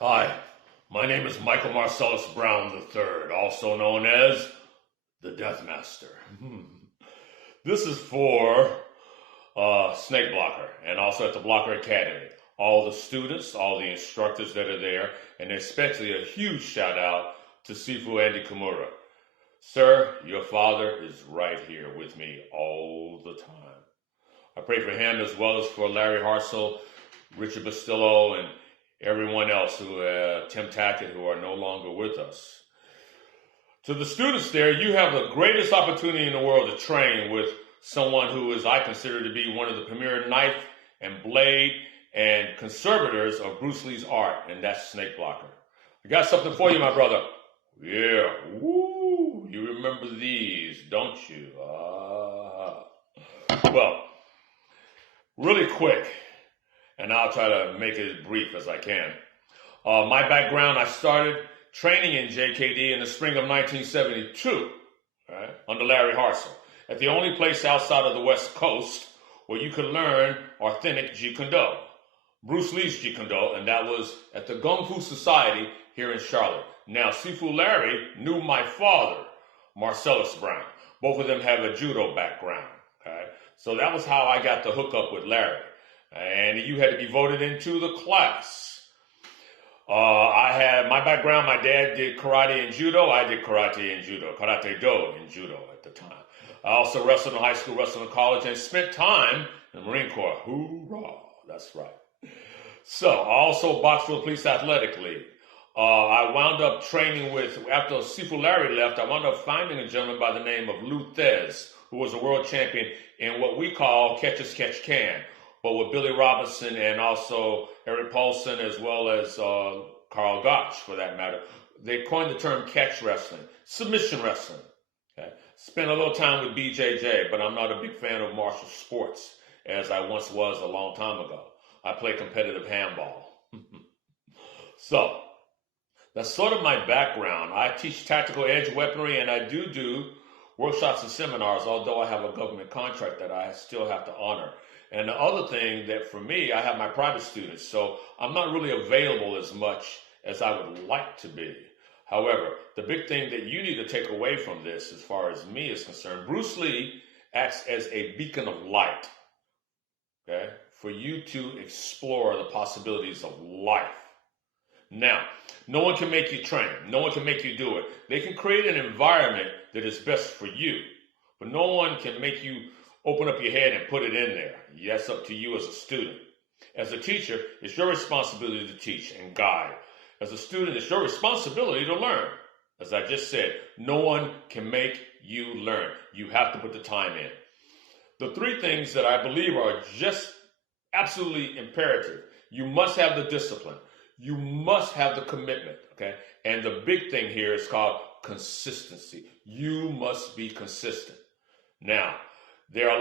Hi, my name is Michael Marcellus Brown III, also known as the Death Master. This is for Snake Blocker and also at the Blocker Academy. All the students, all the instructors that are there, and especially a huge shout out to Sifu Andy Kimura. Sir, your father is right here with me all the time. I pray for him as well as for Larry Hartzell, Richard Bastillo, and everyone else who Tim Tackett, who are no longer with us. To the students there, you have the greatest opportunity in the world to train with someone who is, I consider to be one of the premier knife and blade and conservators of Bruce Lee's art, and that's Snake Blocker. I got something for you, my brother. Yeah, woo, you remember these, don't you? Well, really quick, and I'll try to make it as brief as I can. My background, I started training in JKD in the spring of 1972, right, under Larry Hartzell, at the only place outside of the West Coast where you could learn authentic Jeet Kune Do, Bruce Lee's Jeet Kune Do, and that was at the Gung Fu Society here in Charlotte. Now, Sifu Larry knew my father, Marcellus Brown. Both of them have a judo background, okay? So that was how I got the hookup with Larry. And you had to be voted into the class. I had my background. My dad did karate and judo. I did karate and judo, karate do and judo at the time. I also wrestled in high school, wrestled in college, and spent time in the Marine Corps. Hoorah! That's right. So I also boxed for the Police Athletic League. I wound up training with, after Sifu Larry left, I wound up finding a gentleman by the name of Lou Thez, who was a world champion in what we call catch as catch can, but with Billy Robinson and also Eric Paulson, as well as Carl Gotch, for that matter. They coined the term catch wrestling, submission wrestling. Okay? Spent a little time with BJJ, but I'm not a big fan of martial sports, as I once was a long time ago. I play competitive handball. So, that's sort of my background. I teach tactical edge weaponry, and I do workshops and seminars, although I have a government contract that I still have to honor. And the other thing that for me, I have my private students, so I'm not really available as much as I would like to be. However, the big thing that you need to take away from this, as far as me is concerned, Bruce Lee acts as a beacon of light, okay, for you to explore the possibilities of life. Now, no one can make you train. No one can make you do it. They can create an environment that is best for you, but no one can make you open up your head and put it in there. That's up to you as a student. As a teacher, it's your responsibility to teach and guide. As a student, it's your responsibility to learn. As I just said, no one can make you learn. You have to put the time in. The three things that I believe are just absolutely imperative. You must have the discipline. You must have the commitment, okay? And the big thing here is called consistency. You must be consistent. Now, there's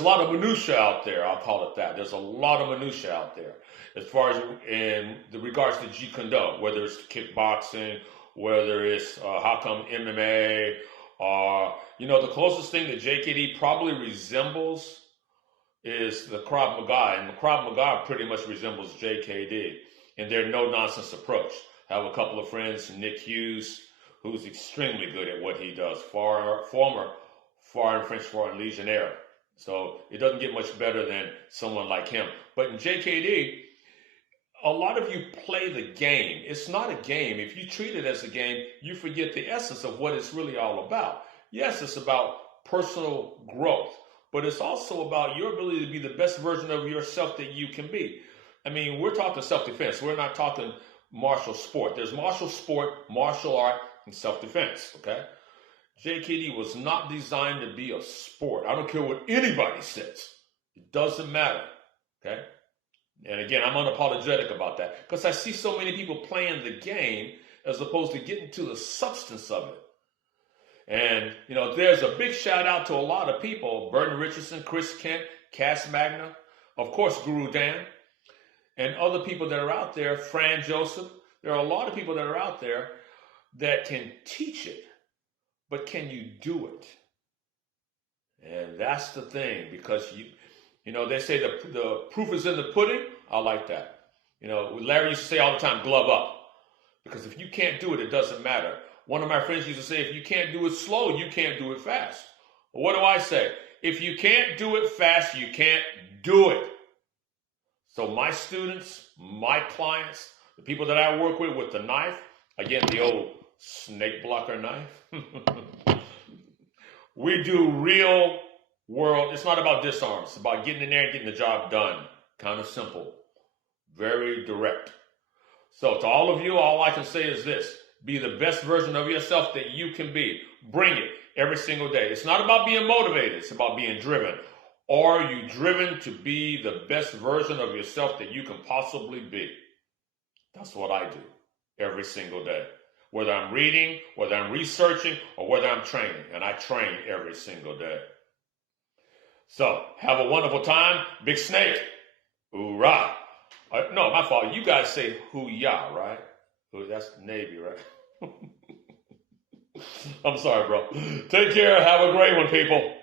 a lot of minutia out there. I'll call it that. There's a lot of minutia out there as far as in the regards to Jeet Kune Do, whether it's kickboxing, whether it's how come MMA, or the closest thing that JKD probably resembles is the Krav Maga, and the Krav Maga pretty much resembles JKD in their no-nonsense approach. I have a couple of friends, Nick Hughes, who's extremely good at what he does, former French Foreign Legionnaire. So it doesn't get much better than someone like him. But in JKD, a lot of you play the game. It's not a game. If you treat it as a game, you forget the essence of what it's really all about. Yes, it's about personal growth, but it's also about your ability to be the best version of yourself that you can be. I mean, we're talking self-defense. We're not talking martial sport. There's martial sport, martial art, and self-defense, okay? JKD was not designed to be a sport. I don't care what anybody says. It doesn't matter, okay? And again, I'm unapologetic about that because I see so many people playing the game as opposed to getting to the substance of it. And, there's a big shout out to a lot of people, Burton Richardson, Chris Kent, Cass Magna, of course, Guru Dan, and other people that are out there, Fran Joseph. There are a lot of people that are out there that can teach it, but can you do it? And that's the thing, because they say the proof is in the pudding. I like that. You know, Larry used to say all the time, glove up. Because if you can't do it, it doesn't matter. One of my friends used to say, if you can't do it slow, you can't do it fast. Well, what do I say? If you can't do it fast, you can't do it. So my students, my clients, the people that I work with the knife, again, the old snake blocker knife. We do real world. It's not about disarm. It's about getting in there and getting the job done. Kind of simple. Very direct. So to all of you, all I can say is this. Be the best version of yourself that you can be. Bring it every single day. It's not about being motivated. It's about being driven. Are you driven to be the best version of yourself that you can possibly be? That's what I do every single day. Whether I'm reading, whether I'm researching, or whether I'm training. And I train every single day. So, have a wonderful time. Big Snake. Hoorah. No, my fault. You guys say hoo-yah, right? That's Navy, right? I'm sorry, bro. Take care. Have a great one, people.